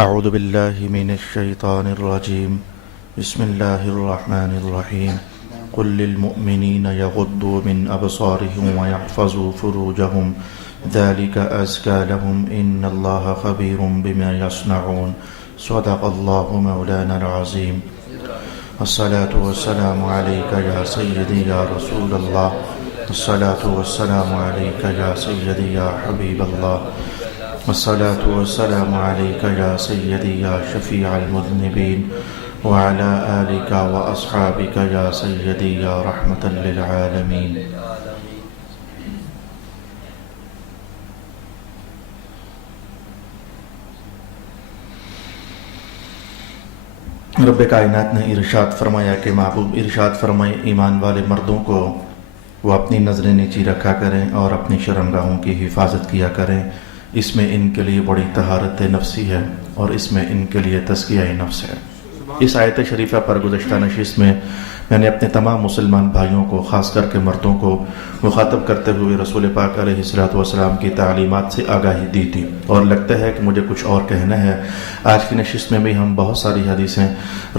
أعوذ بالله من الشيطان الرجيم بسم الله الرحمن الرحيم قل للمؤمنين يغضوا من أبصارهم ويحفظوا فروجهم ذلك أزكى لهم إن الله خبير بما يصنعون صدق الله مولانا العظيم الصلاة والسلام عليك يا سيدي يا رسول الله الصلاة والسلام عليك يا سيدي يا حبيب الله والصلاة والسلام عليك يا سيدي يا شفيع المذنبين وعلى آلك وأصحابك يا سيدي يا رحمة للعالمين. رب کائنات نے ارشاد فرمایا کہ محبوب ارشاد فرمائے ایمان والے مردوں کو وہ اپنی نظریں نیچی رکھا کریں اور اپنی شرمگاہوں کی حفاظت کیا کریں، اس میں ان کے لیے بڑی طہارت نفسی ہے اور اس میں ان کے لیے تزکیہ نفس ہے۔ اس آیت شریفہ پر گزشتہ نشست میں نے اپنے تمام مسلمان بھائیوں کو خاص کر کے مردوں کو مخاطب کرتے ہوئے رسول پاک علیہ الصلوۃ والسلام کی تعلیمات سے آگاہی دی تھی، اور لگتا ہے کہ مجھے کچھ اور کہنا ہے۔ آج کی نشست میں بھی ہم بہت ساری حدیثیں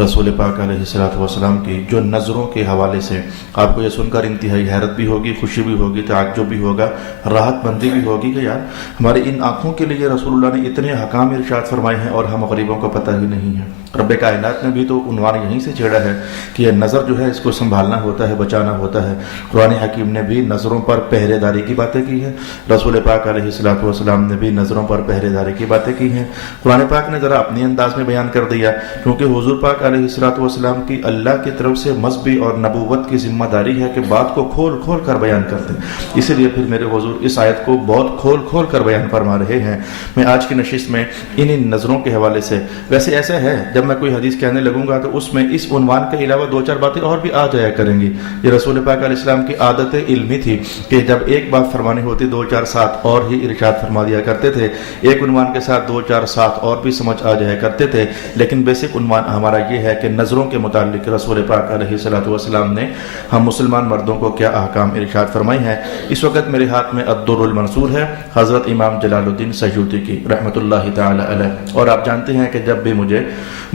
رسول پاک علیہ الصلوۃ والسلام کی جو نظروں کے حوالے سے آپ کو یہ سن کر انتہائی حیرت بھی ہوگی، خوشی بھی ہوگی، تعجب بھی ہوگا، راحت مندی بھی ہوگی کہ یار ہماری ان آنکھوں کے لیے رسول اللہ نے اتنے حکام ارشاد فرمائے ہیں اور ہم غریبوں کو پتہ ہی نہیں ہے۔ رب کائنات نے بھی تو عنوان یہیں سے چھیڑا ہے کہ یہ نظر جو ہے اس کو سنبھالنا ہوتا ہے، بچانا ہوتا ہے۔ قرآن حکیم نے بھی نظروں پر پہرے داری کی باتیں کی ہیں، رسول پاک علیہ الصلوۃ والسلام نے بھی نظروں پر پہرے داری کی باتیں کی ہیں۔ قرآن پاک نے ذرا اپنی انداز میں بیان کر دیا، کیونکہ حضور پاک علیہ الصلوۃ والسلام کی اللہ کی طرف سے مذہبی اور نبوت کی ذمہ داری ہے کہ بات کو کھول کھول کر بیان کرتے ہیں، اسی لیے پھر میرے حضور اس آیت کو بہت کھول کھول کر بیان فرما رہے ہیں۔ میں آج کی نشست میں ان نظروں کے حوالے سے، ویسے ایسا ہے جب میں کوئی حدیث کہنے لگوں گا تو اس میں اس عنوان کے علاوہ دو چار باتیں اور بھی آ جایا کریں گی۔ یہ رسول پاک علیہ السلام کی عادت علمی تھی کہ جب ایک بات فرمانی ہوتی دو چار ساتھ اور ہی ارشاد فرما دیا کرتے تھے، ایک عنوان کے ساتھ دو چار ساتھ اور بھی سمجھ آ جایا کرتے تھے، لیکن بیسک عنوان ہمارا یہ ہے کہ نظروں کے متعلق رسول پاک علیہ الصلوۃ والسلام نے ہم مسلمان مردوں کو کیا احکام ارشاد فرمائے ہیں۔ اس وقت میرے ہاتھ میں الدر المنصور ہے، حضرت امام جلال الدین سیوطی کی رحمۃ اللہ تعالی علیہ، اور آپ جانتے ہیں کہ جب بھی مجھے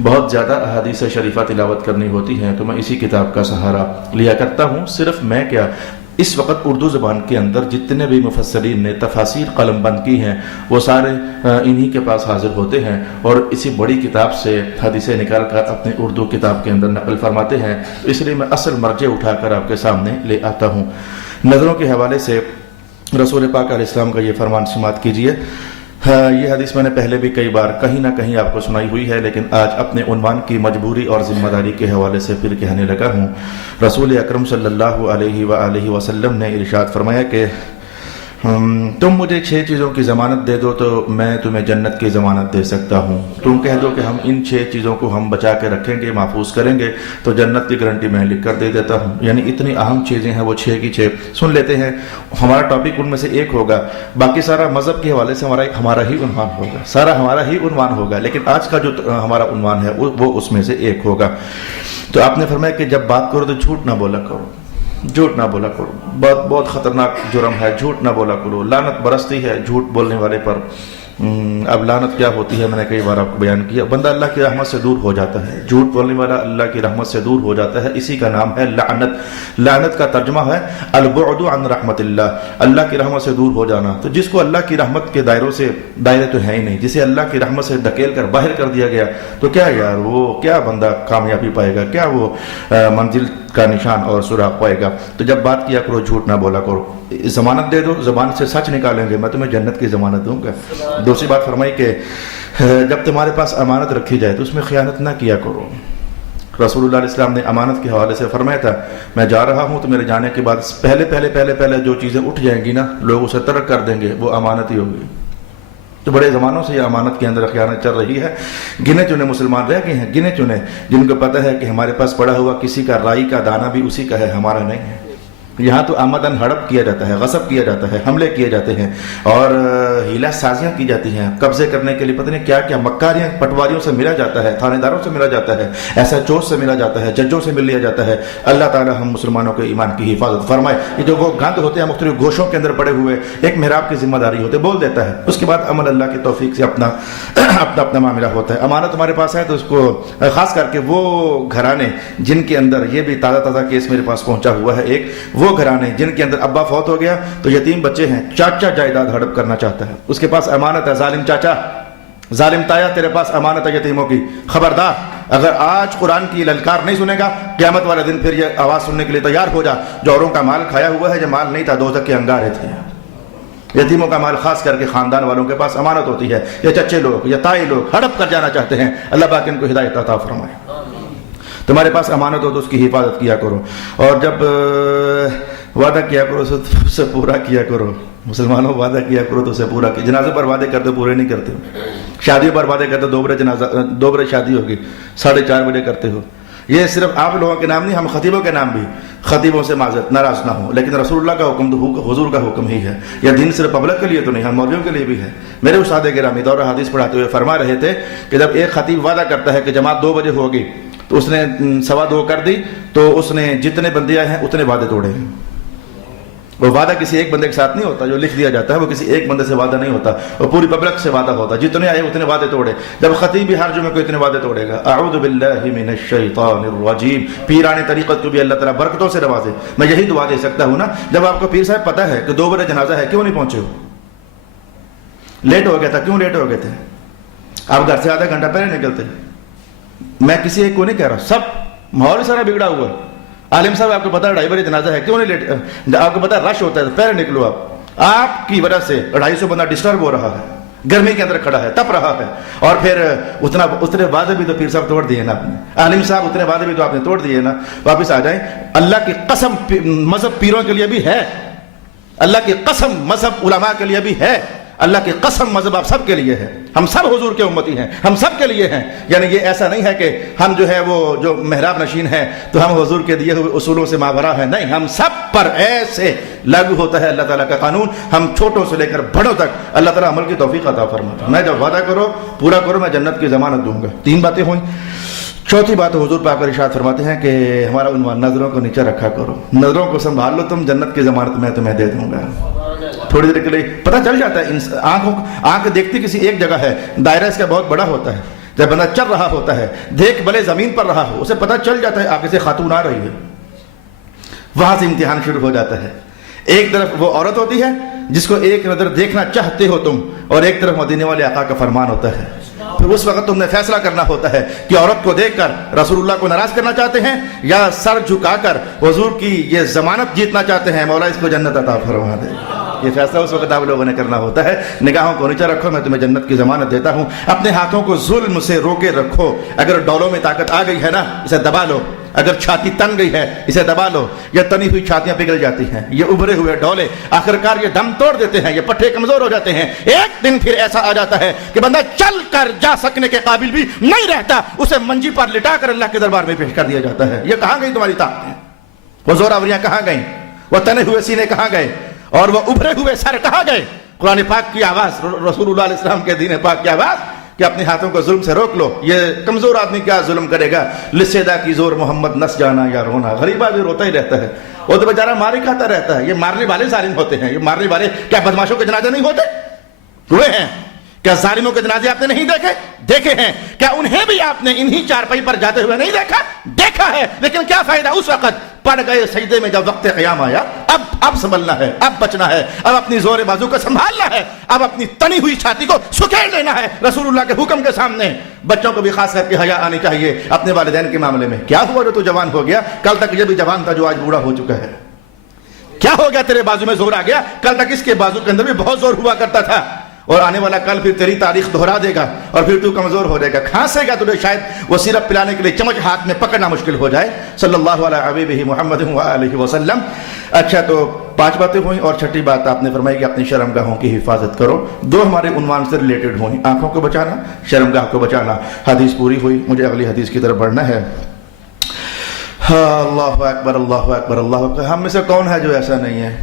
بہت زیادہ احادیث شریفہ تلاوت کرنی ہوتی ہے تو میں اسی کتاب کا سہارا لیا کرتا ہوں۔ صرف میں کیا، اس وقت اردو زبان کے اندر جتنے بھی مفسرین نے تفاسیر قلم بند کی ہیں وہ سارے انہی کے پاس حاضر ہوتے ہیں اور اسی بڑی کتاب سے حدیثیں نکال کر اپنے اردو کتاب کے اندر نقل فرماتے ہیں، اس لیے میں اصل مرجع اٹھا کر آپ کے سامنے لے آتا ہوں۔ نظروں کے حوالے سے رسول پاک علیہ السلام کا یہ فرمان سماعت کیجیے۔ یہ حدیث میں نے پہلے بھی کئی بار کہیں نہ کہیں آپ کو سنائی ہوئی ہے، لیکن آج اپنے عنوان کی مجبوری اور ذمہ داری کے حوالے سے پھر کہنے لگا ہوں۔ رسول اکرم صلی اللہ علیہ وآلہ وسلم نے ارشاد فرمایا کہ تم مجھے 6 چیزوں کی ضمانت دے دو تو میں تمہیں جنت کی ضمانت دے سکتا ہوں۔ تم کہہ دو کہ ہم ان 6 چیزوں کو ہم بچا کے رکھیں گے، محفوظ کریں گے، تو جنت کی گارنٹی میں لکھ کر دے دیتا ہوں۔ یعنی اتنی اہم چیزیں ہیں، وہ 6 کی 6 سن لیتے ہیں۔ ہمارا ٹاپک ان میں سے ایک ہوگا، باقی سارا مذہب کے حوالے سے ہمارا ہی عنوان ہوگا، سارا ہمارا ہی عنوان ہوگا، لیکن آج کا جو ہمارا عنوان ہے وہ اس میں سے ایک ہوگا۔ تو آپ نے فرمایا کہ جب بات کرو تو جھوٹ نہ بولا کرو، جھوٹ نہ بولا کرو، بہت خطرناک جرم ہے، جھوٹ نہ بولا کرو، لعنت برستی ہے جھوٹ بولنے والے پر۔ اب لعنت کیا ہوتی ہے میں نے کئی بار آپ کو بیان کیا، بندہ اللہ کی رحمت سے دور ہو جاتا ہے، جھوٹ بولنے والا اللہ کی رحمت سے دور ہو جاتا ہے، اسی کا نام ہے لعنت۔ لعنت کا ترجمہ ہے البعد عن رحمت اللہ، اللہ کی رحمت سے دور ہو جانا۔ تو جس کو اللہ کی رحمت کے دائرے تو ہے ہی نہیں، جسے اللہ کی رحمت سے دھکیل کر باہر کر دیا گیا، تو کیا یار وہ کیا بندہ کامیابی پائے گا، کیا وہ منزل کا نشان اور سراغ پائے گا۔ تو جب بات کیا کرو جھوٹ نہ بولا کرو، ضمانت دے دو، زبان سے سچ نکالیں گے، میں تمہیں جنت کی ضمانت دوں گا۔ دوسری بات فرمائی کہ جب تمہارے پاس امانت رکھی جائے تو اس میں خیانت نہ کیا کرو۔ رسول اللہ علیہ السلام نے امانت کے حوالے سے فرمایا تھا، میں جا رہا ہوں تو میرے جانے کے بعد پہلے جو چیزیں اٹھ جائیں گی نا، لوگ اسے ترک کر دیں گے، وہ امانت ہی ہوگی۔ تو بڑے زمانوں سے یہ امانت کے اندر خیانت چل رہی ہے۔ گنے چنے مسلمان رہ گئے ہیں، گنے چنے، جن کو پتہ ہے کہ ہمارے پاس پڑا ہوا کسی کا رائی کا دانہ بھی اسی کا ہے، ہمارا نہیں ہے۔ یہاں تو آمدن ہڑپ کیا جاتا ہے، غصب کیا جاتا ہے، حملے کیے جاتے ہیں اور ہیلا سازیاں کی جاتی ہیں قبضے کرنے کے لیے، پتہ نہیں کیا کیا مکاریاں، پٹواریوں سے ملا جاتا ہے، تھانے داروں سے ملا جاتا ہے، ایسا چوس سے ملا جاتا ہے، ججوں سے مل لیا جاتا ہے۔ اللہ تعالی ہم مسلمانوں کے ایمان کی حفاظت فرمائے۔ یہ جو وہ گند ہوتے ہیں مختلف گوشوں کے اندر پڑے ہوئے، ایک محراب کی ذمہ داری ہوتے، بول دیتا ہے، اس کے بعد عمل اللہ کی توفیق سے اپنا اپنا معاملہ ہوتا ہے۔ امانت ہمارے پاس ہے تو اس کو خاص کر کے وہ گھرانے جن کے اندر، یہ بھی تازہ کیس میرے پاس پہنچا ہوا ہے ایک، وہ گھرانے جن کے اندر ابا فوت ہو گیا تو یتیم بچے ہیں، چاچا جائیداد ہڑپ کرنا چاہتا ہے، اس کے پاس امانت ہے، ظالم چاچا، ظالم تایا، تیرے پاس امانت ہے یتیموں کی، خبردار اگر آج قرآن کی للکار نہیں سنے گا قیامت والے دن پھر یہ آواز سننے کے لیے تیار ہو جا، جو اوروں کا مال کھایا ہوا ہے، جو مال نہیں تھا دوزخ کے انگارے تھے۔ یتیموں کا مال خاص کر کے خاندان والوں کے پاس امانت ہوتی ہے، یہ چچے لوگ، یہ تائی لوگ ہڑپ کر جانا چاہتے ہیں، اللہ پاک ان کو ہدایت عطا فرمائے۔ تمہارے پاس امانت ہو تو اس کی حفاظت کیا کرو، اور جب وعدہ کیا کرو تو اسے پورا کیا کرو۔ مسلمانوں وعدہ کیا کرو تو اسے پورا کیا۔ جنازے پر وعدے کرتے پورے نہیں کرتے ہو، شادی پر وعدے کرتے، 2 بجے جنازہ، 2 بجے شادی ہوگی، 4:30 بجے کرتے ہو۔ یہ صرف آپ لوگوں کے نام نہیں، ہم خطیبوں کے نام بھی، خطیبوں سے معذرت، ناراض نہ ہو، لیکن رسول اللہ کا حکم تو حضور کا حکم ہی ہے۔ یہ دین صرف پبلک کے لیے تو نہیں، ہم مولویوں کے لیے بھی ہے۔ میرے استاد گرامی دورہ حدیث پڑھاتے ہوئے فرما رہے تھے کہ جب ایک خطیب وعدہ کرتا ہے کہ جماعت 2 بجے ہوگی تو اس نے 2:15 کر دی تو اس نے جتنے بندے آئے ہیں اتنے وعدے توڑے ہیں۔ وہ وعدہ کسی ایک بندے کے ساتھ نہیں ہوتا، جو لکھ دیا جاتا ہے وہ کسی ایک بندے سے وعدہ نہیں ہوتا، وہ پوری پبلک سے وعدہ ہوتا، جتنے آئے اتنے وعدے توڑے۔ جب خطیب بھی ہر جمعے کو اتنے وعدے توڑے گا، اعوذ باللہ من الشیطان الرجیم، پیران طریقت کو بھی اللہ تعالیٰ برکتوں سے نوازے۔ میں یہی دعا دے سکتا ہوں نا، جب آپ کو پیر صاحب پتہ ہے کہ 2 بجے جنازہ ہے، کیوں نہیں پہنچے ہو؟ لیٹ ہو گیا تھا، کیوں لیٹ ہو گئے تھے؟ آپ گھر سے آدھا گھنٹہ پہلے نکلتے۔ میں کسی ایک کو نہیں کہہ رہا، سب ماحول سارا بگڑا ہوا ہے۔ عالم صاحب آپ کو پتا ہے 2:30 بجے جنازہ ہے، کیوں نہیں لیٹ؟ آپ کو پتا ہے رش ہوتا ہے، پہلے نکلو۔ آپ کی وجہ سے 250 بندہ ڈسٹرب ہو رہا ہے، گرمی کے اندر کھڑا ہے، تپ رہا ہے، اور پھر اتنے وعدے بھی تو پیر صاحب توڑ دیے نا آپ نے، عالم صاحب اتنے وعدے بھی تو آپ نے توڑ دیے نا۔ واپس آ جائیں۔ اللہ کی قسم مذہب پیروں کے لیے بھی ہے، اللہ کی قسم مذہب علماء کے لیے بھی ہے، اللہ کی قسم مذہب آپ سب کے لیے ہے، ہم سب حضور کے امتی ہیں، ہم سب کے لیے ہیں۔ یعنی یہ ایسا نہیں ہے کہ ہم جو ہے وہ جو محراب نشین ہیں تو ہم حضور کے دیے ہوئے اصولوں سے ماورا ہیں، نہیں، ہم سب پر ایسے لاگو ہوتا ہے اللہ تعالیٰ کا قانون، ہم چھوٹوں سے لے کر بڑوں تک اللہ تعالیٰ عمل کی توفیق عطا فرماتا ہے۔ میں جب وعدہ کرو پورا کرو، میں جنت کی ضمانت دوں گا۔ 3 باتیں ہوئیں۔ چوتھی بات حضور پاک ارشاد فرماتے ہیں کہ ہمارا عنوان نظروں کو نیچے رکھا کرو، نظروں کو سنبھال لو، تم جنت کی ضمانت میں تمہیں دے دوں گا۔ تھوڑی دیر کے لیے پتہ چل جاتا ہے، آنکھ دیکھتی کسی ایک جگہ ہے، دائرہ اس کا بہت بڑا ہوتا ہے۔ جب بندہ چل رہا ہوتا ہے، دیکھ بھلے زمین پر رہا ہو، اسے پتہ چل جاتا ہے آگے سے خاتون آ رہی ہے، وہاں سے امتحان شروع ہو جاتا ہے۔ ایک طرف وہ عورت ہوتی ہے جس کو ایک نظر دیکھنا چاہتے ہو تم، اور ایک طرف مدینے والے آقا کا فرمان ہوتا ہے۔ پھر اس وقت تم نے فیصلہ کرنا ہوتا ہے کہ عورت کو دیکھ کر رسول اللہ کو ناراض کرنا چاہتے ہیں یا سر جھکا کر حضور کی یہ ضمانت جیتنا چاہتے ہیں، مولا اس کو جنت عطا فرما دے۔ یہ فیصلہ اس وقت آپ لوگوں نے کرنا ہوتا ہے۔ نگاہوں کو نیچے رکھو، میں تمہیں جنت کی ضمانت دیتا ہوں۔ اپنے ہاتھوں کو ظلم سے روکے رکھو، اگر ڈولوں میں طاقت آ گئی ہے نا اسے دبا لو، اگر چھاتی تن گئی ہے اسے دبا لو۔ یہ تنی ہوئی چھاتیاں پگھل جاتی ہیں، یہ ابھرے ہوئے ڈولے آخرکار یہ دم توڑ دیتے ہیں، یہ پٹھے کمزور ہو جاتے ہیں۔ ایک دن پھر ایسا آ جاتا ہے کہ بندہ چل کر جا سکنے کے قابل بھی نہیں رہتا، اسے منجی پر لٹا کر اللہ کے دربار میں پیش کر دیا جاتا ہے۔ یہ کہاں گئی تمہاری طاقتیں؟ وہ زوراوریاں کہاں گئیں؟ وہ تنے ہوئے سینے کہاں گئے؟ اور وہ ابھرے ہوئے سر کہاں گئے؟ قرآن پاک کی آواز، رسول اللہ علیہ السلام کے دین پاک کی آواز کہ اپنے ہاتھوں کو ظلم سے روک لو۔ یہ کمزور آدمی کیا ظلم کرے گا؟ لسیدہ کی زور محمد نس جانا یا رونا، غریبہ بھی روتا ہی رہتا ہے، وہ تو بیچارہ مار ہی کھاتا رہتا ہے۔ یہ مارنے والے ظالم ہوتے ہیں، یہ مارنے والے کیا بدماشوں کے جنازے نہیں ہوتے؟ ہوئے ہیں کیا؟ ظالموں کے جنازے آپ نے نہیں دیکھے ہیں کیا؟ انہیں بھی آپ نے انہی چارپائی پر جاتے ہوئے نہیں دیکھا ہے، لیکن کیا فائدہ؟ اس وقت پڑ گئے سجدے میں جب وقت قیام آیا، اب سنبھلنا ہے، اب بچنا ہے، اب اپنی زور بازو کو سنبھالنا ہے، اب اپنی تنی ہوئی چھاتی کو سکیڑ لینا ہے رسول اللہ کے حکم کے سامنے۔ بچوں کو بھی خاص کر کے حیا آنی چاہیے اپنے والدین کے معاملے میں۔ کیا ہوا جو تو جوان ہو گیا؟ کل تک یہ بھی جوان تھا جو آج بوڑھا ہو چکا ہے۔ کیا ہو گیا تیرے بازو میں زور آ گیا؟ کل تک اس کے بازو کے اندر بھی بہت زور ہوا کرتا تھا، اور آنے والا کل پھر تیری تاریخ دہرا دے گا اور پھر تو کمزور ہو جائے گا، کھانسے گا، تجھے شاید وہ سیرپ پلانے کے لیے چمچ ہاتھ میں پکڑنا مشکل ہو جائے۔ صلی اللہ علیہ حبیبہ محمد وآلہ وسلم۔ اچھا، تو 5 باتیں ہوئیں، اور چھٹی بات آپ نے فرمائی کہ اپنی شرمگاہوں کی حفاظت کرو۔ 2 ہمارے عنوان سے ریلیٹڈ ہوئیں، آنکھوں کو بچانا، شرمگاہ کو بچانا۔ حدیث پوری ہوئی، مجھے اگلی حدیث کی طرف بڑھنا ہے۔ ہاں اللہ اکبر اللہ اکبر اللہ اکبر. ہم میں سے کون ہے جو ایسا نہیں ہے؟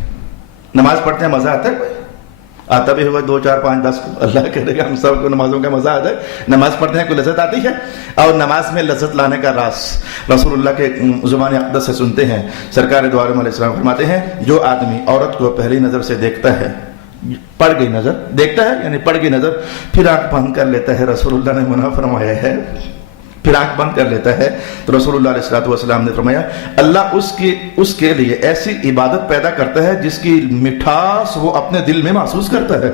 نماز پڑھتے ہیں مزہ آتا ہے؟ کوئی آتا بھی ہوگا 2 4 5 10 کو. اللہ کرے گا ہم سب کو نمازوں کا مزہ آتا ہے. نماز پڑھتے ہیں کوئی لذت آتی ہے. اور نماز میں لذت لانے کا راز رسول اللہ کے زبان اقدس سے سنتے ہیں. سرکار دو عالم علیہ السلام فرماتے ہیں جو آدمی عورت کو پہلی نظر سے دیکھتا ہے، پڑ گئی نظر، دیکھتا ہے یعنی پڑ گئی نظر، پھر آنکھ بند کر لیتا ہے، رسول اللہ نے منع فرمایا ہے، پھر آنکھ بند کر لیتا ہے، تو رسول اللہ علیہ السلام نے فرمایا اللہ اس کے لیے ایسی عبادت پیدا کرتا ہے جس کی مٹھاس وہ اپنے دل میں محسوس کرتا ہے.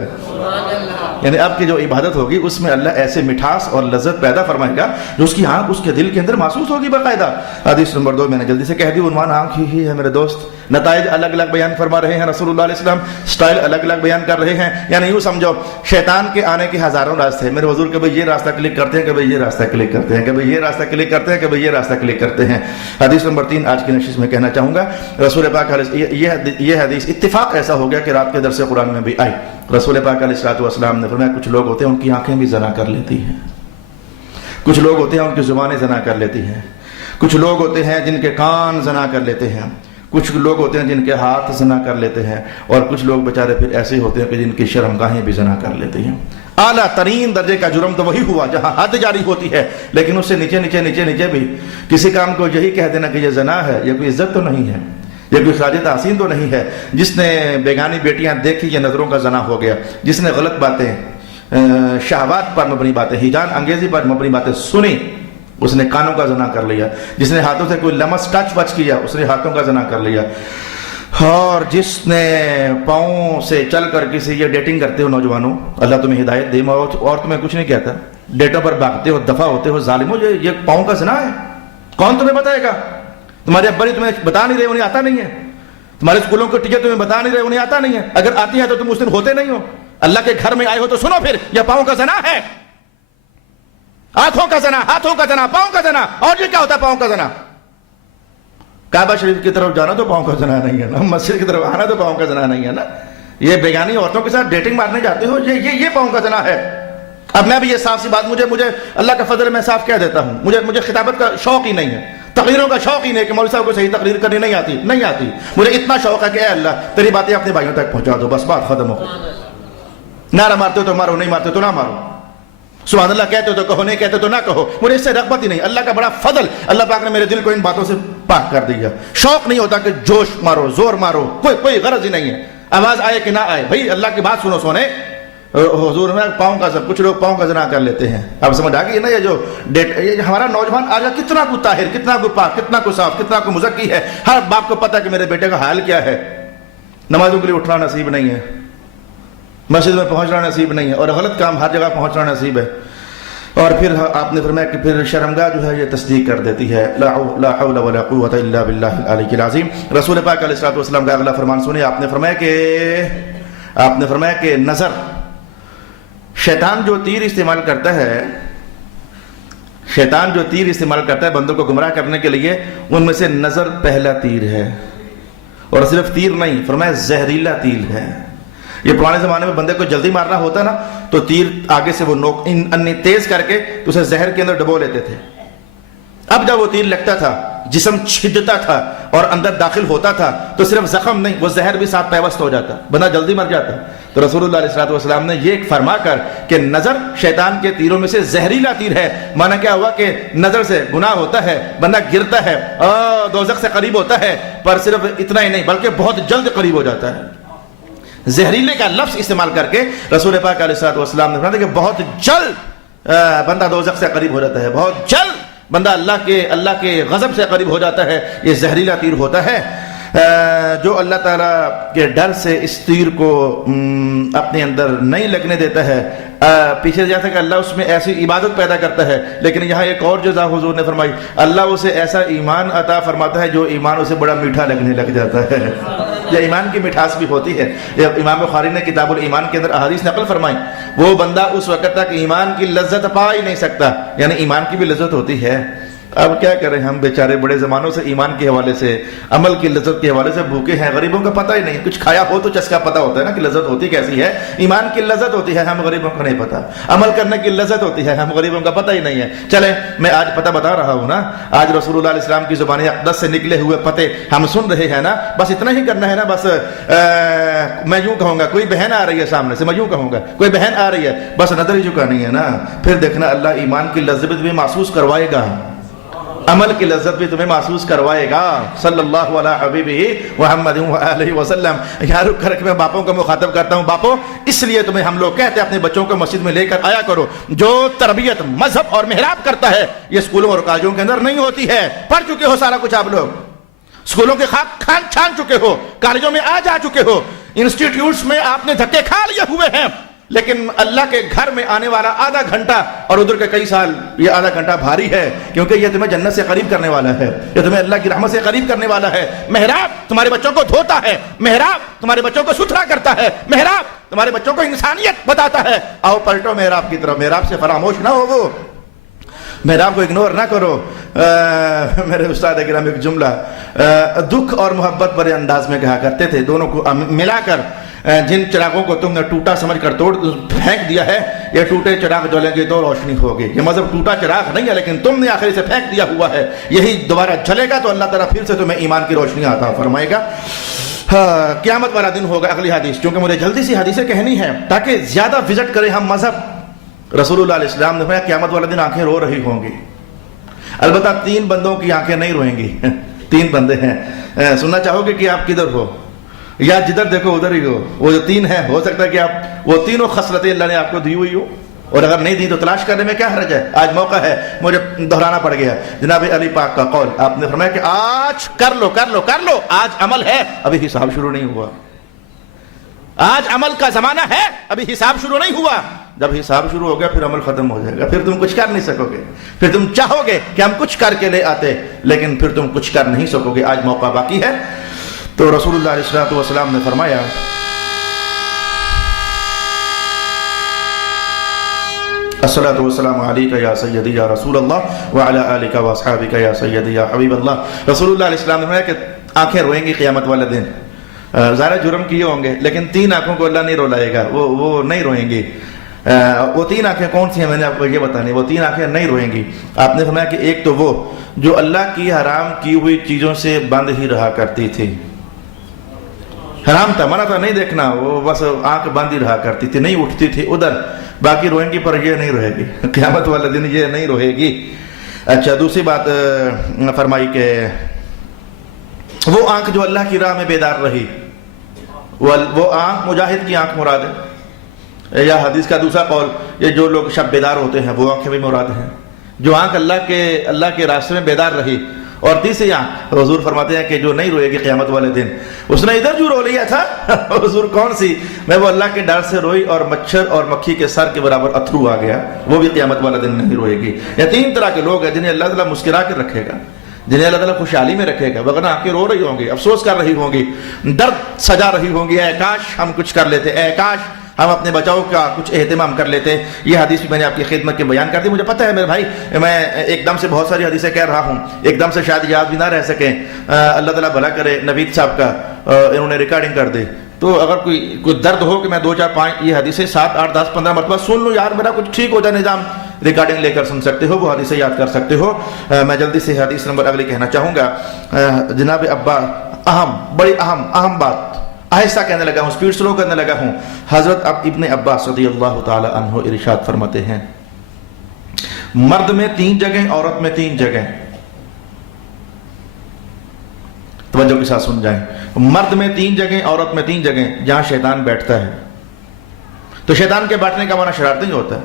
یعنی اب کی جو عبادت ہوگی اس میں اللہ ایسے مٹھاس اور لذت پیدا فرمائے گا جو اس کی آنکھ اس کے دل کے اندر محسوس ہوگی باقاعدہ. حدیث نمبر 2 میں نے جلدی سے کہہ دی، عنوان آنکھ ہی ہے میرے دوست. نتائج الگ الگ بیان فرما رہے ہیں رسول اللہ علیہ السلام، سٹائل الگ الگ بیان کر رہے ہیں. یعنی یوں سمجھو شیطان کے آنے کے ہزاروں راستے ہیں. میرے حضور کبھی یہ راستہ کلک کرتے ہیں، کبھی یہ راستہ کلک کرتے ہیں، کبھی یہ راستہ کلک کرتے ہیں، کبھی یہ راستہ کلک کرتے ہیں. حدیث نمبر 3 آج کی نشست میں کہنا چاہوں گا، رسول پاک یہ حدیث اتفاق ایسا ہو گیا کہ رات کے درس قرآن میں بھی آئی. رسول پاک علیہ السلام نے فرمایا کچھ لوگ ہوتے ہیں ان کی آنکھیں بھی زنا کر لیتی ہیں، کچھ لوگ ہوتے ہیں ان کی زبانیں زنا کر لیتی ہیں، کچھ لوگ ہوتے ہیں جن کے کان زنا کر لیتے ہیں، کچھ لوگ ہوتے ہیں جن کے ہاتھ زنا کر لیتے ہیں، اور کچھ لوگ بیچارے پھر ایسے ہوتے ہیں کہ جن کی شرمگاہیں بھی زنا کر لیتی ہیں. اعلیٰ ترین درجے کا جرم تو وہی ہوا جہاں حد جاری ہوتی ہے، لیکن اس سے نیچے نیچے نیچے نیچے بھی کسی کام کو یہی کہہ دینا کہ یہ زنا ہے، یہ کوئی عزت تو نہیں ہے، یہ کوئی خراج تحسین تو نہیں ہے. جس نے بیگانی بیٹیاں دیکھی یہ نظروں کا زنا ہو گیا. جس نے غلط باتیں، شہوات پر مبنی باتیں، ہیجان انگیزی پر مبنی باتیں سنی، اس نے کانوں کا زنا کر لیا. جس نے ہاتھوں سے کوئی لمس ٹچ وچ کیا اس نے ہاتھوں کا زنا کر لیا. اور جس نے پاؤں سے چل کر کسی، یہ ڈیٹنگ کرتے ہو نوجوانوں، اللہ تمہیں ہدایت دے، اور تمہیں کچھ نہیں کہتا، ڈیٹوں پر بھاگتے ہو، دفع ہوتے ہو، ظالموں، یہ پاؤں کا زنا ہے. کون تمہیں بتائے گا؟ تمہارے ابا تمہیں بتا نہیں رہے، انہیں آتا نہیں ہے. تمہارے اسکولوں کے ٹیچر تمہیں بتا نہیں رہے، انہیں آتا نہیں ہے. اگر آتی ہے تو تم اس دن ہوتے نہیں ہو. اللہ کے گھر میں آئے ہو تو سنو پھر، یہ پاؤں کا زنا ہے. آنکھوں کا زنا، ہاتھوں کا زنا، پاؤں کا زنا. اور یہ کیا ہوتا ہے پاؤں کا زنا؟ کعبہ شریف کی طرف جانا تو پاؤں کا زنا نہیں ہے نا، مسجد کی طرف آنا تو پاؤں کا زنا نہیں ہے نا. یہ بیگانی عورتوں کے ساتھ ڈیٹنگ مارنے جاتے ہو، یہ پاؤں کا زنا ہے. اب میں بھی یہ صاف سی بات، مجھے اللہ کا فضل میں صاف کہہ دیتا ہوں، مجھے خطابت کا شوق ہی نہیں ہے، تقریروں کا شوق ہی نہیں کہ مولوی صاحب کو صحیح تقریر کرنی نہیں آتی. مجھے اتنا شوق ہے کہ اے اللہ تیری باتیں اپنے بھائیوں تک پہنچا دو، بس بات ختم ہو گئی. نعرہ مارتے ہو تو مارو، نہیں مارتے تو نہ مارو. سبحان اللہ کہتے ہو تو کہو، نہیں کہتے تو نہ کہو. مجھے اس سے رغبت ہی نہیں. اللہ کا بڑا فضل، اللہ پاک نے میرے دل کو ان باتوں سے پاک کر دیا. شوق نہیں ہوتا کہ جوش مارو، زور مارو، کوئی غرض ہی نہیں ہے. آواز آئے کہ نہ آئے، بھائی اللہ کی بات سنو. سونے حضور میں پاؤں کا، کچھ لوگ پاؤں کا زنا کر لیتے ہیں. اب سمجھ آ گئی نا، یہ ہمارا نوجوان آج کتنا کو طاہر، کتنا کو پاک، کتنا کو صاف، کتنا کو مزکی ہے. ہر باپ کو پتہ کہ میرے بیٹے کا حال کیا ہے. نمازوں کے لیے اٹھنا نصیب نہیں ہے، مسجد میں پہنچنا نصیب نہیں ہے، اور غلط کام ہر جگہ پہنچنا نصیب ہے. اور پھر آپ نے فرمایا کہ پھر شرمگاہ جو ہے یہ تصدیق کر دیتی ہے. لا حول ولا قوت الا باللہ العلی العظیم. رسول پاک علیہ الصلوۃ والسلام کا اگلا فرمان سنیں. آپ نے فرمایا کہ نظر، شیطان جو تیر استعمال کرتا ہے بندوں کو گمراہ کرنے کے لیے، ان میں سے نظر پہلا تیر ہے. اور صرف تیر نہیں، فرمایا زہریلا تیر ہے. یہ پرانے زمانے میں بندے کو جلدی مارنا ہوتا نا تو تیر آگے سے وہ نوک انی تیز کر کے تو اسے زہر کے اندر ڈبو لیتے تھے. اب جب وہ تیر لگتا تھا، جسم چھدتا تھا اور اندر داخل ہوتا تھا تو صرف زخم نہیں، وہ زہر بھی ساتھ پیوست ہو جاتا، بندہ جلدی مر جاتا. تو رسول اللہ علیہ السلام نے یہ فرما کر کہ نظر شیطان کے تیروں میں سے زہریلا تیر ہے. مانا کیا ہوا کہ نظر سے گناہ ہوتا ہے، بندہ گرتا ہے، دوزخ سے قریب ہوتا ہے، پر صرف اتنا ہی نہیں بلکہ بہت جلد قریب ہو جاتا ہے. زہریلے کا لفظ استعمال کر کے رسول پاک علیہ السلام نے فرمایا کہ بہت جلد بندہ دوزخ سے قریب ہو جاتا ہے، بہت جلد بندہ اللہ کے غضب سے قریب ہو جاتا ہے. یہ زہریلا تیر ہوتا ہے. جو اللہ تعالیٰ کے ڈر سے اس تیر کو اپنے اندر نہیں لگنے دیتا ہے، پیچھے جاتا کہ اللہ اس میں ایسی عبادت پیدا کرتا ہے. لیکن یہاں ایک اور جزا حضور نے فرمائی، اللہ اسے ایسا ایمان عطا فرماتا ہے جو ایمان اسے بڑا میٹھا لگنے لگ جاتا ہے. یہ ایمان کی مٹھاس بھی ہوتی ہے. امام بخاری نے کتاب الایمان کے اندر احادیث نقل فرمائی، وہ بندہ اس وقت تک ایمان کی لذت پا ہی نہیں سکتا. یعنی ایمان کی بھی لذت ہوتی ہے اب کیا کریں ہم بیچارے بڑے زمانوں سے ایمان کے حوالے سے، عمل کی لذت کے حوالے سے بھوکے ہیں. غریبوں کا پتہ ہی نہیں، کچھ کھایا ہو تو چسکا پتہ ہوتا ہے نا کہ لذت ہوتی کیسی ہے. ایمان کی لذت ہوتی ہے، ہم غریبوں کو نہیں پتہ. عمل کرنے کی لذت ہوتی ہے، ہم غریبوں کا پتہ ہی نہیں ہے. چلیں میں آج پتہ بتا رہا ہوں نا، آج رسول اللہ علیہ السلام کی زبان اقدس سے نکلے ہوئے پتے ہم سن رہے ہیں نا. بس اتنا ہی کرنا ہے نا. بس میں یوں کہوں گا، کوئی بہن آ رہی ہے سامنے سے، میں یوں کہوں گا کوئی بہن آ رہی ہے، بس نظر ہی جھکانی ہے نا. پھر دیکھنا اللہ ایمان کی لذت بھی محسوس کروائے گا، عمل کی لذت بھی تمہیں محسوس کروائے گا. صلی اللہ علیہ حبیبہ محمد وآلہ وسلم. یہاں رک کر میں باپوں کو مخاطب کرتا ہوں. باپوں، اس لیے تمہیں ہم لوگ کہتے ہیں اپنے بچوں کو مسجد میں لے کر آیا کرو. جو تربیت مذہب اور محراب کرتا ہے یہ اسکولوں اور کالجوں کے اندر نہیں ہوتی ہے. پڑھ چکے ہو سارا کچھ، آپ لوگ اسکولوں کے خاک کھان چھان چکے ہو، کالجوں میں آ جا چکے ہو، انسٹیٹیوٹس میں آپ نے دھکے کھا لیے ہوئے ہیں. لیکن اللہ کے گھر میں آنے والا آدھا گھنٹہ اور ادھر کے کئی سال، یہ آدھا گھنٹہ بھاری ہے، کیونکہ یہ تمہیں جنت سے قریب کرنے والا ہے، یہ تمہیں اللہ کی رحمت سے قریب کرنے والا ہے. محراب تمہارے بچوں کو دھوتا ہے، محراب تمہارے بچوں کو ستھرا کرتا ہے، محراب تمہارے بچوں کو انسانیت بتاتا ہے. آؤ پلٹو محراب کی طرف، محراب سے فراموش نہ ہو، وہ محراب کو اگنور نہ کرو. میرے استاد اکرام ایک جملہ دکھ اور محبت بڑے انداز میں کہا کرتے تھے، دونوں کو ملا کر. جن چراغوں کو تم نے ٹوٹا سمجھ کر توڑ پھینک دیا ہے، یہ ٹوٹے چراغ جلیں گے تو روشنی ہوگی. یہ مذہب ٹوٹا چراغ نہیں ہے، لیکن تم نے آخری سے پھینک دیا ہوا ہے. یہی دوبارہ جلے گا تو اللہ تعالیٰ پھر سے تمہیں ایمان کی روشنی عطا فرمائے گا. قیامت والا دن ہوگا. اگلی حدیث، کیونکہ مجھے جلدی سی حدیثیں کہنی ہے تاکہ زیادہ وزٹ کریں ہم مذہب. رسول اللہ علیہ السلام نے فرمایا قیامت والا دن آنکھیں رو رہی ہوں گی. البتہ 3 بندوں کی آنکھیں نہیں روئیں گی. 3 بندے ہیں. سننا چاہو گے کہ آپ کدھر ہو، یا جدھر دیکھو ادھر ہی ہو. وہ جو 3 ہیں، ہو سکتا ہے کہ آپ وہ تینوں خصلتیں اللہ نے آپ کو دی ہوئی ہو، اور اگر نہیں دی تو تلاش کرنے میں کیا حرج ہے. آج موقع ہے، مجھے دہرانا پڑ گیا. جناب علی پاک کا قول، آپ نے فرمایا کہ آج کر لو کر لو کر لو، آج عمل ہے، ابھی حساب شروع نہیں ہوا. آج عمل کا زمانہ ہے، ابھی حساب شروع نہیں ہوا. جب حساب شروع ہو گیا پھر عمل ختم ہو جائے گا. پھر تم کچھ کر نہیں سکو گے. پھر تم چاہو گے کہ ہم کچھ کر کے لے آتے، لیکن پھر تم کچھ کر نہیں سکو گے. آج موقع باقی ہے. تو رسول اللہ علیہ السلام نے فرمایا الصلاۃ والسلام علیک یا سیدی یا رسول اللہ وعلی آلک واصحابک یا سیدی یا حبیب اللہ. رسول اللہ علیہ السلام نے فرمایا کہ آنکھیں روئیں گی قیامت والے دن. ظاہر جرم کیے ہوں گے، لیکن 3 آنکھوں کو اللہ نہیں رولائے گا، وہ نہیں روئیں گی. وہ 3 آنکھیں کون سی ہیں میں نے آپ کو یہ بتانی. وہ 3 آنکھیں نہیں روئیں گی. آپ نے فرمایا کہ ایک تو وہ جو اللہ کی حرام کی ہوئی چیزوں سے بند ہی رہا کرتی تھی. حرام تھا، منع تھا نہیں دیکھنا، وہ بس آنکھ بند ہی رہا کرتی تھی، نہیں اٹھتی تھی ادھر. باقی روئیں گی پر یہ نہیں رہے گی. قیامت والے دن یہ نہیں رہے گی. اچھا، دوسری بات فرمائی کہ وہ آنکھ جو اللہ کی راہ میں بیدار رہی، وہ آنکھ مجاہد کی آنکھ مراد ہے. یا حدیث کا دوسرا قول، یہ جو لوگ شب بیدار ہوتے ہیں وہ آنکھیں بھی مراد ہیں. جو آنکھ اللہ کے راستے میں بیدار رہی. اور تیسری آنکھ حضور فرماتے ہیں کہ جو نہیں روئے گی قیامت والے دن. اس نے ادھر جو رو لیا تھا حضور کون سی؟ میں وہ اللہ کے ڈر سے روئی اور مچھر اور مکھی کے سر کے برابر اتھرو آ گیا. وہ بھی قیامت والے دن نہیں روئے گی. یہ 3 طرح کے لوگ ہیں جنہیں اللہ تعالیٰ مسکرا کے رکھے گا، جنہیں اللہ تعالیٰ خوشحالی میں رکھے گا. ورنہ آنکھیں رو رہی ہوں گی، افسوس کر رہی ہوں گی، درد سجا رہی ہوں گی. اے کاش ہم کچھ کر لیتے، اے کاش ہم اپنے بچاؤ کا کچھ اہتمام کر لیتے. یہ حدیث بھی میں نے آپ کی خدمت کے بیان کر دی. مجھے پتہ ہے میرے بھائی، میں ایک دم سے بہت ساری حدیثیں کہہ رہا ہوں، ایک دم سے شاید یاد بھی نہ رہ سکیں. اللہ تعالیٰ بھلا کرے نوید صاحب کا انہوں نے ریکارڈنگ کر دی. تو اگر کوئی درد ہو کہ میں 2 4 5 یہ حدیثیں 7 8 10 15 مرتبہ سن لوں، یار میرا کچھ ٹھیک ہو جائے نظام، ریکارڈنگ لے کر سن سکتے ہو، وہ حدیثیں یاد کر سکتے ہو. میں جلدی سے حدیث نمبر اگلی کہنا چاہوں گا. جناب ابا، بڑی اہم بات، آہستہ کہنے لگا ہوں، سپیڈ سلو کرنے لگا ہوں. حضرت ابن عباس رضی اللہ تعالی عنہ ارشاد فرماتے ہیں مرد میں 3 جگہیں، عورت میں 3 جگہیں. توجہ کے ساتھ سن جائیں. مرد میں 3 جگہیں، عورت میں 3 جگہیں جہاں شیطان بیٹھتا ہے. تو شیطان کے بیٹھنے کا معنی شرارتیں ہی ہوتا ہے،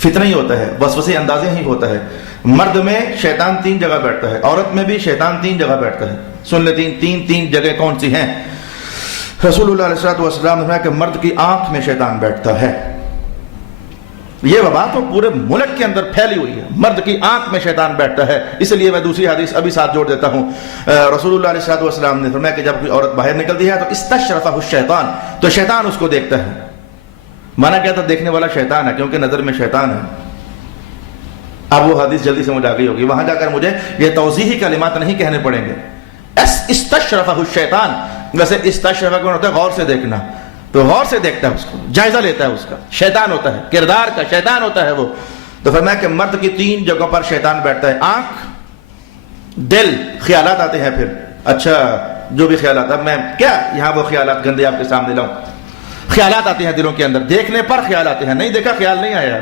فتنہ ہی ہوتا ہے، وسوسے اندازے ہی ہوتا ہے. مرد میں شیطان 3 جگہ بیٹھتا ہے، عورت میں بھی شیطان 3 جگہ بیٹھتا ہے. سن لے 3 جگہ کون سی ہیں. رسول اللہ علیہ السلام نے فرمایا کہ مرد کی آنکھ میں شیطان بیٹھتا ہے. یہ وبا تو پورے ملک کے اندر پھیلی ہوئی ہے. مرد کی آنکھ میں شیطان بیٹھتا ہے. اس لیے میں دوسری حدیث ابھی ساتھ جوڑ دیتا ہوں. رسول اللہ علیہ السلام نے فرمایا کہ جب کوئی عورت باہر نکلتی ہے تو استشرفہ الشیطان، تو شیطان اس کو دیکھتا ہے. مانا کیا تھا؟ دیکھنے والا شیطان ہے، کیونکہ نظر میں شیطان ہے. اب وہ حدیث جلدی سمجھ آ گئی ہوگی، وہاں جا کر مجھے یہ توضیحی کلمات نہیں کہنے پڑیں گے. استشرفہ الشیطان، ویسے استشرفہ کون ہوتا ہے؟ غور سے دیکھنا. تو غور سے دیکھتا ہے، اس کو جائزہ لیتا ہے، اس کا شیطان ہوتا ہے، کردار کا شیطان ہوتا ہے وہ. تو فرمایا کہ مرد کی 3 جگہوں پر شیطان بیٹھتا ہے: آنکھ، دل. خیالات آتے ہیں پھر، اچھا جو بھی خیالات، اب میں کیا یہاں وہ خیالات گندے آپ کے سامنے لاؤں. خیالات آتے ہیں دلوں کے اندر، دیکھنے پر خیال آتے ہیں. نہیں دیکھا خیال نہیں آیا.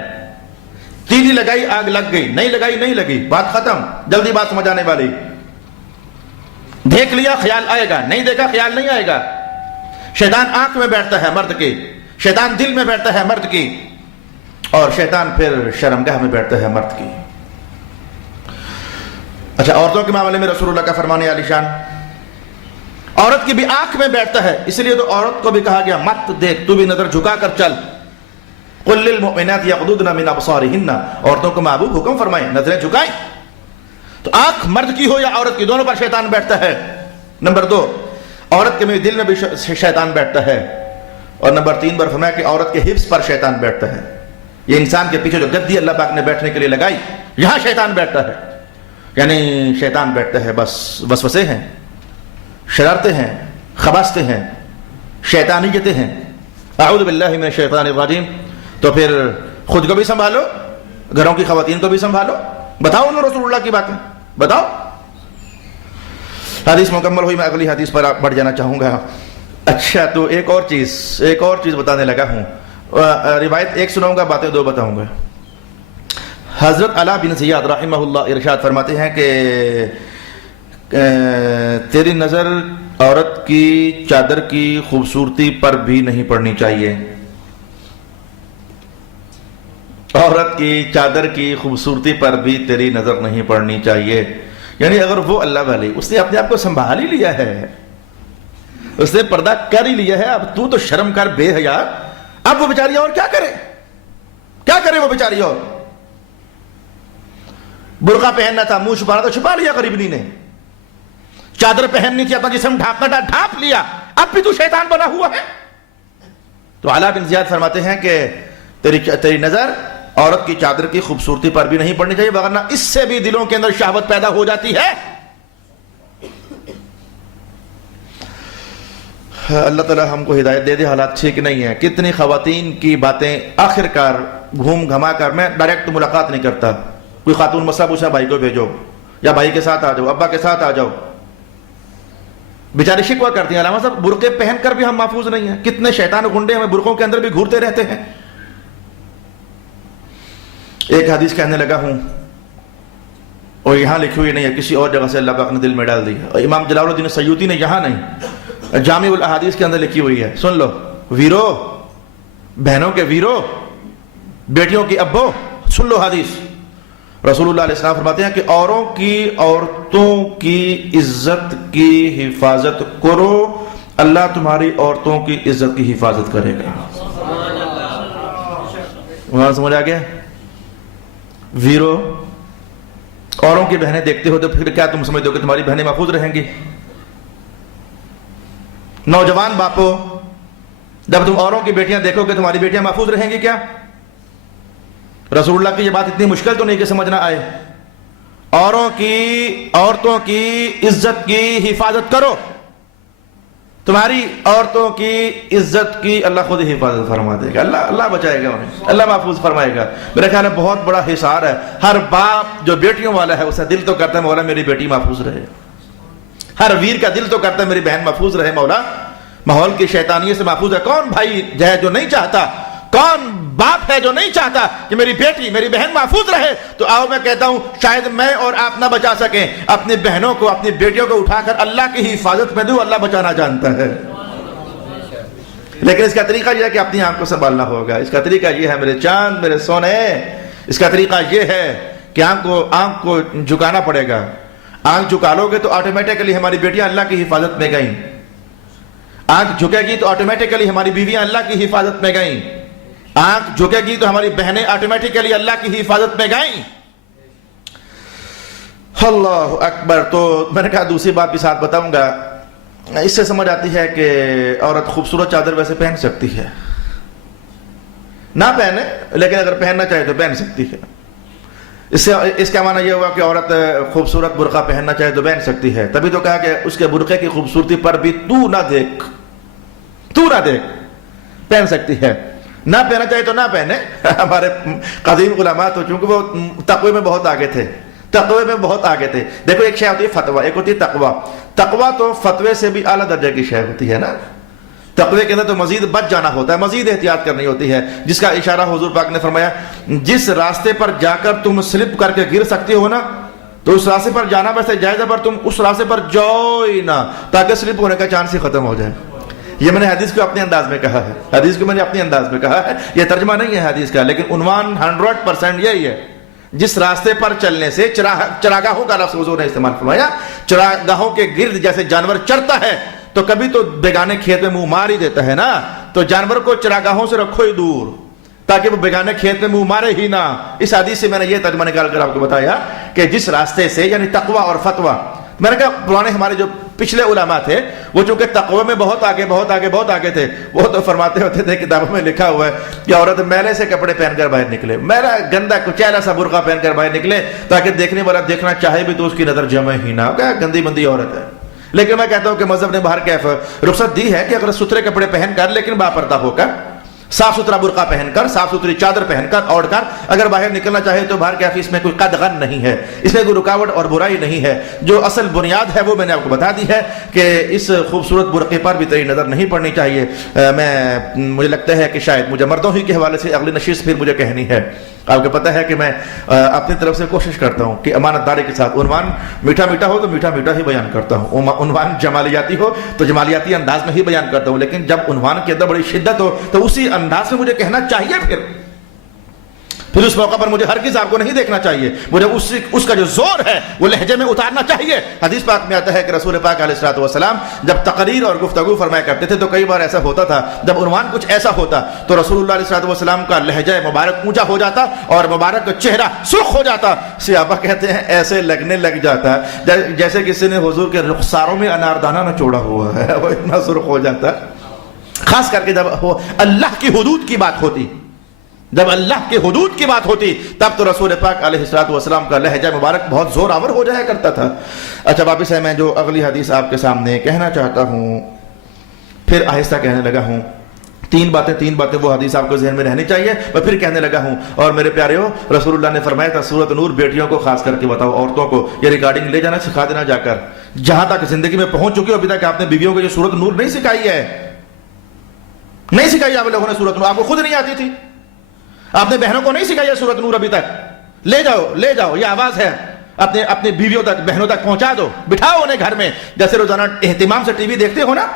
تیلی لگائی آگ لگ گئی، نہیں لگائی نہیں لگی، بات ختم. جلدی بات سمجھ آنے والی. دیکھ لیا خیال آئے گا، نہیں دیکھا خیال نہیں آئے گا. شیطان آنکھ میں بیٹھتا ہے مرد کی، شیطان دل میں بیٹھتا ہے مرد کی، اور شیطان پھر شرمگاہ میں بیٹھتا ہے مرد کی. اچھا عورتوں کے معاملے میں رسول اللہ کا فرمان عالی شان، عورت کی بھی آنکھ میں بیٹھتا ہے. اس لیے تو عورت کو بھی کہا گیا مت دیکھ، تو بھی نظر جھکا کر چل. قل للمؤمنات یغضضن من ابصارهن، عورتوں کو محبوب حکم فرمائیں نظریں جھکائیں. تو آنکھ مرد کی ہو یا عورت کی، دونوں پر شیطان بیٹھتا ہے. نمبر 2، عورت کے دل میں بھی شیطان بیٹھتا ہے. اور نمبر 3 پر فرمایا کہ عورت کے حفظ پر شیطان بیٹھتا ہے. یہ انسان کے پیچھے جو گدی اللہ پاک نے بیٹھنے کے لیے لگائی، یہاں شیطان بیٹھتا ہے. یعنی شیطان بیٹھتا ہے، بس وسوسے ہیں، شرارتیں ہیں، خباثتیں ہیں، شیطانیتیں ہیں. اعوذ باللہ من الشیطان الرجیم. تو پھر خود کو بھی سنبھالو، گھروں کی خواتین کو بھی سنبھالو. بتاؤ انہوں رسول اللہ کی باتیں بتاؤ. حدیث مکمل ہوئی، میں اگلی حدیث پر بڑھ جانا چاہوں گا. اچھا تو ایک اور چیز بتانے لگا ہوں. روایت ایک سناؤں گا، باتیں 2 بتاؤں گا. حضرت علا بن زیاد رحمہ اللہ ارشاد فرماتے ہیں کہ تیری نظر عورت کی چادر کی خوبصورتی پر بھی نہیں پڑنی چاہیے. عورت کی چادر کی خوبصورتی پر بھی تیری نظر نہیں پڑنی چاہیے. یعنی اگر وہ اللہ والی، اس نے اپنے آپ کو سنبھال ہی لیا ہے، اس نے پردہ کر ہی لیا ہے، اب تو شرم کر بے حیا. اب وہ بیچاری اور کیا کرے وہ بیچاری. اور برقع پہننا تھا، منہ چھپانا تھا، چھپا لیا غریبنی نے. چادر پہننی تھی، اپنا جسم ڈھانپنا تھا، ڈھانپ لیا. اب بھی تو شیطان بنا ہوا ہے. تو علا بن زیاد فرماتے ہیں کہ تیری نظر عورت کی چادر کی خوبصورتی پر بھی نہیں پڑنی چاہیے، وگرنہ اس سے بھی دلوں کے اندر شہوت پیدا ہو جاتی ہے. اللہ تعالی ہم کو ہدایت دے دے. حالات ٹھیک نہیں ہیں. کتنی خواتین کی باتیں آخر کار گھوم گھما کر، میں ڈائریکٹ ملاقات نہیں کرتا، کوئی خاتون مسئلہ پوچھا بھائی کو بھیجو، یا بھائی کے ساتھ آ جاؤ، ابا کے ساتھ آ جاؤ. بیچاری شکوہ کرتی ہیں علامہ صاحب برقعے پہن کر بھی ہم محفوظ نہیں ہیں. کتنے شیطان گنڈے ہمیں برقعوں کے اندر بھی گھورتے رہتے ہیں. ایک حدیث کہنے لگا ہوں، اور یہاں لکھی ہوئی نہیں ہے، کسی اور جگہ سے اللہ پاک نے دل میں ڈال دی. امام جلال الدین سیوطی نے یہاں نہیں، جامع الاحادیث کے اندر لکھی ہوئی ہے. سن لو ویرو، بہنوں کے ویرو، بیٹیوں کی ابو، سن لو حدیث. رسول اللہ علیہ السلام فرماتے ہیں کہ عورتوں کی عزت کی حفاظت کرو، اللہ تمہاری عورتوں کی عزت کی حفاظت کرے گا. وہاں سمجھ آ گیا؟ ویرو، اوروں کی بہنیں دیکھتے ہو تو پھر کیا تم سمجھتے ہو کہ تمہاری بہنیں محفوظ رہیں گی؟ نوجوان باپو، جب تم اوروں کی بیٹیاں دیکھو کہ تمہاری بیٹیاں محفوظ رہیں گی کیا؟ رسول اللہ کی یہ بات اتنی مشکل تو نہیں کہ سمجھنا آئے. عورتوں کی عزت کی حفاظت کرو، تمہاری عورتوں کی عزت کی اللہ خود ہی حفاظت فرما دے گا. اللہ بچائے گا انہیں، اللہ محفوظ فرمائے گا. میرے خیال میں بہت بڑا حصار ہے. ہر باپ جو بیٹیوں والا ہے اسے دل تو کرتا ہے مولا میری بیٹی محفوظ رہے. ہر ویر کا دل تو کرتا ہے میری بہن محفوظ رہے مولا، ماحول کی شیطانیت سے محفوظ ہے. کون بھائی ہے جو نہیں چاہتا، کون باپ ہے جو نہیں چاہتا کہ میری بیٹی میری بہن محفوظ رہے؟ تو آؤ میں کہتا ہوں شاید میں اور آپ نہ بچا سکیں، اپنی بہنوں کو اپنی بیٹیوں کو اٹھا کر اللہ کی حفاظت میں دوں، اللہ بچانا جانتا ہے. لیکن اس کا طریقہ یہ ہے کہ اپنی آنکھ کو سنبھالنا ہوگا. اس کا طریقہ یہ ہے میرے چاند میرے سونے، اس کا طریقہ یہ ہے کہ آنکھ کو جھکانا پڑے گا. آنکھ جھکا لو گے تو آٹومیٹکلی ہماری بیٹیاں اللہ کی حفاظت میں گئیں. آنکھ جھکے گی تو آٹومیٹکلی ہماری بیویاں اللہ کی حفاظت میں گئیں. آنکھ جھکے گی تو ہماری بہنیں آٹومیٹکلی اللہ کی حفاظت میں گئیں. اللہ اکبر. تو میں نے کہا دوسری بات بھی ساتھ بتاؤں گا. اس سے سمجھ آتی ہے کہ عورت خوبصورت چادر ویسے پہن سکتی ہے، نہ پہنے لیکن اگر پہننا چاہے تو پہن سکتی ہے. اس کا معنی یہ ہوا کہ عورت خوبصورت برقع پہننا چاہے تو پہن سکتی ہے، تبھی تو کہا کہ اس کے برقعے کی خوبصورتی پر بھی تو نہ دیکھ، پہن سکتی ہے، نہ پہننا چاہے تو نہ پہنے۔ ہمارے قدیم علماء تو چونکہ وہ تقوی میں بہت آگے تھے، دیکھو ایک شے ہوتی ہے فتویٰ، ایک ہوتی ہے تقویٰ تو فتوے سے بھی اعلیٰ درجے کی شے ہوتی ہے نا۔ تقوی کے اندر تو مزید بچ جانا ہوتا ہے، مزید احتیاط کرنی ہوتی ہے، جس کا اشارہ حضور پاک نے فرمایا جس راستے پر جا کر تم سلپ کر کے گر سکتے ہو نا، تو اس راستے پر جانا ویسے جائز ہے، پر تم اس راستے پر جاؤ ہی نہ، تاکہ سلپ ہونے کا چانس ہی ختم ہو جائے۔ یہ میں نے حدیث کو اپنے انداز میں کہا ہے، یہ ترجمہ نہیں ہے حدیث کا، لیکن عنوان 100% یہی ہے۔ جس راستے پر چلنے سے چراگاہوں کا لفظ حضور نے استعمال فرمایا، چراگاہوں کے گرد جیسے جانور چرتا ہے تو کبھی تو بیگانے کھیت میں منہ مار ہی دیتا ہے نا، تو جانور کو چراگاہوں سے رکھو ہی دور تاکہ وہ بیگانے کھیت میں منہ مارے ہی نہ۔ اس حدیث سے میں نے یہ ترجمہ نکال کر آپ کو بتایا کہ جس راستے سے، یعنی تقوی اور فتویٰ، میں نے کہا پرانے ہمارے جو پچھلے علماء تھے وہ چونکہ تقوی میں بہت آگے تھے، وہ تو فرماتے ہوتے تھے، کتابوں میں لکھا ہوا ہے کہ عورت میلے سے کپڑے پہن کر باہر نکلے، میرا گندا کچیلا سا برقع پہن کر باہر نکلے تاکہ دیکھنے والا دیکھنا چاہے بھی تو اس کی نظر جمے ہی نہ، کیا گندی بندی عورت ہے۔ لیکن میں کہتا ہوں کہ مذہب نے باہر کیف رخصت دی ہے کہ اگر ستھرے کپڑے پہن کر، لیکن باپردہ ہو کر، صاف ستھرا برقع پہن کر، صاف ستھری چادر پہن کر اوڑھ کر اگر باہر نکلنا چاہے تو باہر کیفی، اس میں کوئی قدغن نہیں ہے، اس میں کوئی رکاوٹ اور برائی نہیں ہے۔ جو اصل بنیاد ہے وہ میں نے آپ کو بتا دی ہے کہ اس خوبصورت برقعے پر بھی تیری نظر نہیں پڑنی چاہیے۔ مجھے لگتا ہے کہ شاید مجھے مردوں ہی کے حوالے سے اگلی نشست پھر مجھے کہنی ہے۔ آپ کو پتہ ہے کہ میں اپنی طرف سے کوشش کرتا ہوں کہ امانت داری کے ساتھ عنوان میٹھا ہو تو میٹھا ہی بیان کرتا ہوں، عنوان جمالیاتی ہو تو جمالیاتی انداز میں ہی بیان کرتا ہوں، لیکن جب عنوان کے اندر بڑی شدت ہو تو اسی انداز میں مجھے کہنا چاہیے۔ پھر اس موقع پر مجھے ہرگز آپ کو نہیں دیکھنا چاہیے، مجھے اس کا جو زور ہے وہ لہجے میں اتارنا چاہیے۔ حدیث پاک میں آتا ہے کہ رسول پاک علیہ الصلوۃ والسلام جب تقریر اور گفتگو فرمایا کرتے تھے تو کئی بار ایسا ہوتا تھا جب عنوان کچھ ایسا ہوتا تو رسول اللہ علیہ الصلوۃ والسلام کا لہجہ مبارک اونچا ہو جاتا اور مبارک چہرہ سرخ ہو جاتا۔ صحابہ کہتے ہیں ایسے لگنے لگ جاتا جیسے کسی نے حضور کے رخساروں میں اناردانہ نہ چوڑا ہوا ہے، وہ اتنا سرخ ہو جاتا، خاص کر کے جب اللہ کی حدود کی بات ہوتی، جب اللہ کے حدود کی بات ہوتی تب تو رسول پاک علیہ الصلوۃ والسلام کا لہجہ مبارک بہت زور آور ہو جایا کرتا تھا۔ اچھا واپس ہے، میں جو اگلی حدیث آپ کے سامنے کہنا چاہتا ہوں، پھر آہستہ کہنے لگا ہوں، تین باتیں وہ حدیث آپ کو ذہن میں رہنی چاہیے، میں پھر کہنے لگا ہوں۔ اور میرے پیاریو، رسول اللہ نے فرمایا تھا سورۃ نور بیٹیوں کو خاص کر کے بتاؤ، عورتوں کو یہ ریکارڈنگ لے جانا سکھا دینا، جا کر جہاں تک زندگی میں پہنچ چکی ہو ابھی تک آپ نے بیویوں کو یہ سورۃ نور نہیں سکھائی ہے، نہیں سکھائی آپ لوگوں نے سورۃ نور، آپ کو خود نہیں آتی تھی، آپ نے بہنوں کو نہیں سکھائی ہے سورۃ نور ابھی تک، لے جاؤ یہ آواز ہے اپنے بیویوں تک، بہنوں تک پہنچا دو، بٹھاؤ انہیں گھر میں، جیسے روزانہ اہتمام سے ٹی وی دیکھتے ہو نا،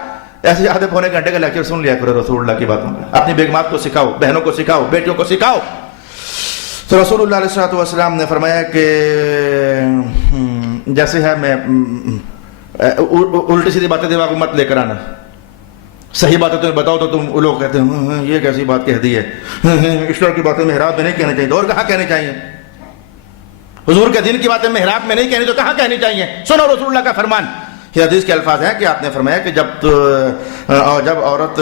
ایسے آدھے پونے گھنٹے کا لیکچر سن لیا کرو رسول اللہ کی باتوں کا، اپنی بیگمات کو سکھاؤ، بہنوں کو سکھاؤ، بیٹیوں کو سکھاؤ۔ تو رسول اللہ علیہ الصلوۃ والسلام نے فرمایا کہ جیسے ہے، میں الٹی سیدھی باتیں دماغ میں مت لے کر آنا، صحیح باتیں تمہیں بتاؤ تو تم لوگ کہتے ہیں یہ کیسی بات کہہ دی ہے، اس طرح کی باتیں محراب میں نہیں کہنی چاہیے، اور کہاں کہنی چاہیے؟ حضور کے دین کی باتیں محراب میں نہیں کہنی تو کہاں کہنی چاہیے؟ سنو رسول اللہ کا فرمان۔ یہ حدیث کے الفاظ ہیں کہ آپ نے فرمایا کہ جب عورت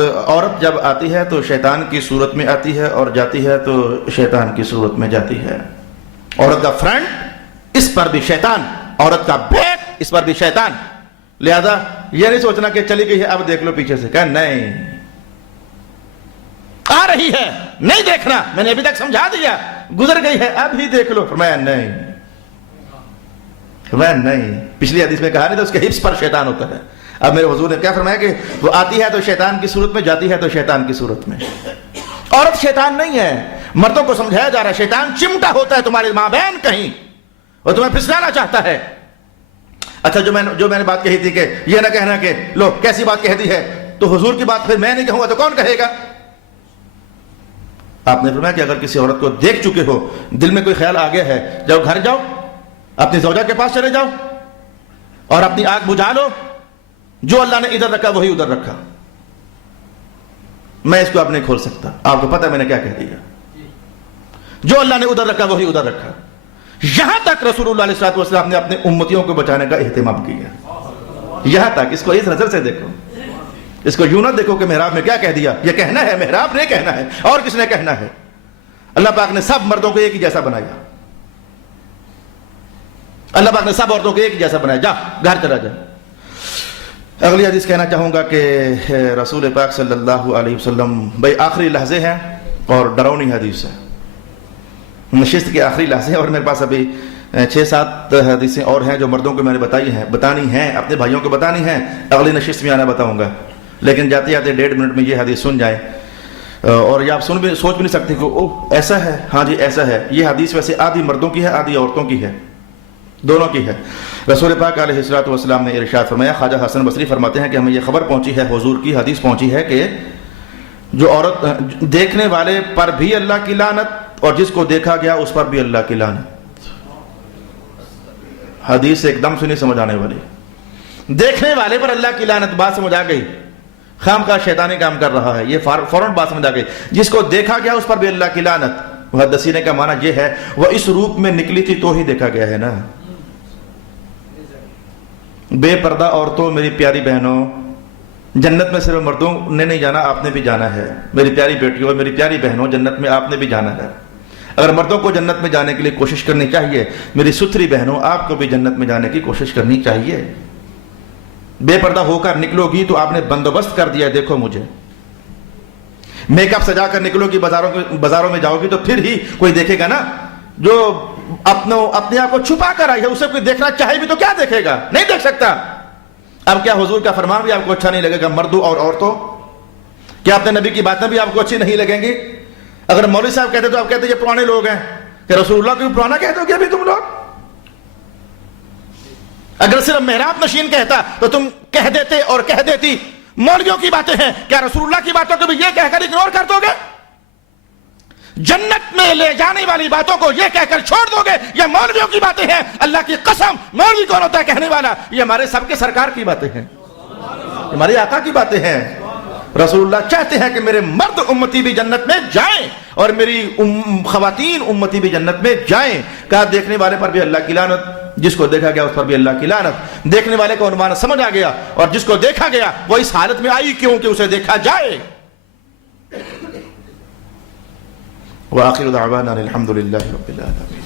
جب آتی ہے تو شیطان کی صورت میں آتی ہے اور جاتی ہے تو شیطان کی صورت میں جاتی ہے۔ عورت کا فرنٹ، اس پر بھی شیطان، عورت کا بیک، اس پر بھی شیطان۔ لہذا یہ نہیں سوچنا کہ چلی گئی ہے اب دیکھ لو پیچھے سے، کہ نہیں آ رہی ہے نہیں دیکھنا، میں نے ابھی تک سمجھا دیا، گزر گئی ہے اب ہی دیکھ لو، فرمایا نہیں، پچھلی حدیث میں کہا نہیں تھا اس کے حفظ پر شیطان ہوتا ہے۔ اب میرے حضور نے کیا فرمایا کہ وہ آتی ہے تو شیطان کی صورت میں، جاتی ہے تو شیطان کی صورت میں۔ عورت شیطان نہیں ہے، مردوں کو سمجھایا جا رہا ہے شیطان چمٹا ہوتا ہے تمہارے مابین کہیں، اور تمہیں پھسلانا چاہتا ہے۔ اچھا جو میں نے بات کہی تھی کہ یہ نہ کہنا کہ لو کیسی بات کہہ دی ہے، تو حضور کی بات پھر میں نہیں کہوں گا تو کون کہے گا؟ آپ نے فرمایا کہ اگر کسی عورت کو دیکھ چکے ہو، دل میں کوئی خیال آ گیا ہے، جب گھر جاؤ، اپنی زوجہ کے پاس چلے جاؤ اور اپنی آگ بجھا لو، جو اللہ نے ادھر رکھا وہی ادھر رکھا، میں اس کو اب نہیں کھول سکتا، آپ کو پتہ ہے میں نے کیا کہہ دیا، جو اللہ نے ادھر رکھا وہی ادھر رکھا۔ یہاں تک رسول اللہ علیہ الصلوۃ والسلام نے اپنے امتیوں کو بچانے کا اہتمام کیا، یہاں تک۔ اس کو اس نظر سے دیکھو، اس کو یوں نہ دیکھو کہ محراب میں کیا کہہ دیا، یہ کہنا ہے محراب نے کہنا ہے، اور کس نے کہنا ہے؟ اللہ پاک نے سب مردوں کو ایک ہی جیسا بنایا، اللہ پاک نے سب عورتوں کو ایک جیسا بنایا. جا گھر چلا جا. اگلی حدیث کہنا چاہوں گا کہ رسول پاک صلی اللہ علیہ وسلم بھائی آخری لحظے ہیں اور ڈراؤنی حدیث ہے. نشست کے آخری لحظے اور میرے پاس ابھی 6-7 حدیثیں اور ہیں جو مردوں کو میں نے بتانی ہیں, اپنے بھائیوں کو بتانی ہیں. اگلی نشست میں آنا بتاؤں گا, لیکن جاتے جاتے 1.5 منٹ میں یہ حدیث سن جائیں. اور یہ آپ سوچ بھی نہیں سکتے کہ اوہ ایسا ہے. ہاں جی ایسا ہے. یہ حدیث ویسے آدھی مردوں کی ہے آدھی عورتوں کی ہے, دونوں کی ہے. رسول پاک علیہ الصلوۃ والسلام نے ارشاد فرمایا, خواجہ حسن بصری فرماتے ہیں کہ ہمیں یہ خبر پہنچی ہے, حضور کی حدیث پہنچی ہے کہ جو عورت دیکھنے والے پر بھی اللہ کی لعنت اور جس کو دیکھا گیا اس پر بھی اللہ کی لعنت. حدیث ایک دم سے نہیں سمجھ آنے والی. دیکھنے والے پر اللہ کی لعنت, بات سمجھ آ گئی. خام خواہ شیطانی کام کر رہا ہے, یہ فوراً بات سمجھ آ گئی. جس کو دیکھا گیا اس پر بھی اللہ کی لعنت. محدثین کا معنی یہ ہے وہ اس روپ میں نکلی تھی تو ہی دیکھا گیا ہے نا. بے پردہ عورتوں, میری پیاری بہنوں, جنت میں صرف مردوں نے نہیں جانا, آپ نے بھی جانا ہے. میری پیاری بیٹیوں, میری پیاری بہنوں, جنت میں آپ نے بھی جانا ہے. اگر مردوں کو جنت میں جانے کے لیے کوشش کرنی چاہیے, میری ستھری بہنوں آپ کو بھی جنت میں جانے کی کوشش کرنی چاہیے. بے پردہ ہو کر نکلو گی تو آپ نے بندوبست کر دیا, دیکھو مجھے. میک اپ سجا کر نکلو گی, بازاروں میں جاؤ گی تو پھر ہی کوئی دیکھے گا نا. جو اپنے آپ کو چھپا کر آئی ہے اسے کوئی دیکھنا چاہے بھی تو کیا دیکھے گا, نہیں دیکھ سکتا. اب کیا حضور کا فرمان بھی آپ کو اچھا نہیں لگے گا مردوں اور عورتوں؟ کیا اپنے نبی کی باتیں بھی آپ کو اچھی نہیں لگیں گی؟ اگر مولوی صاحب کہتے تو آپ کہتے یہ پرانے لوگ ہیں, کہ رسول اللہ کو پرانا کہتے ہو کیا ابھی تم لوگ؟ اگر صرف محراب نشین کہتا تو تم کہہ دیتے اور کہہ دیتی مولویوں کی باتیں ہیں, کیا رسول اللہ کی باتوں کو بھی یہ کہہ کر اگنور کر دو گے؟ جنت میں لے جانے والی باتوں کو یہ کہہ کر چھوڑ دو گے یہ مولویوں کی باتیں ہیں؟ اللہ کی قسم, مولوی کون ہوتا ہے کہنے والا؟ یہ ہمارے سب کے سرکار کی باتیں ہیں, ہمارے آقا کی باتیں ہیں. رسول اللہ چاہتے ہیں کہ میرے مرد امتی بھی جنت میں جائیں اور میری خواتین امتی بھی جنت میں جائیں. کہا دیکھنے والے پر بھی اللہ کی لعنت, جس کو دیکھا گیا اس پر بھی اللہ کی لعنت. دیکھنے والے کا عنوان سمجھ آ گیا, اور جس کو دیکھا گیا وہ اس حالت میں آئی کیوں کہ اسے دیکھا جائے. وآخر دعوانا الحمد للہ رب العالمین.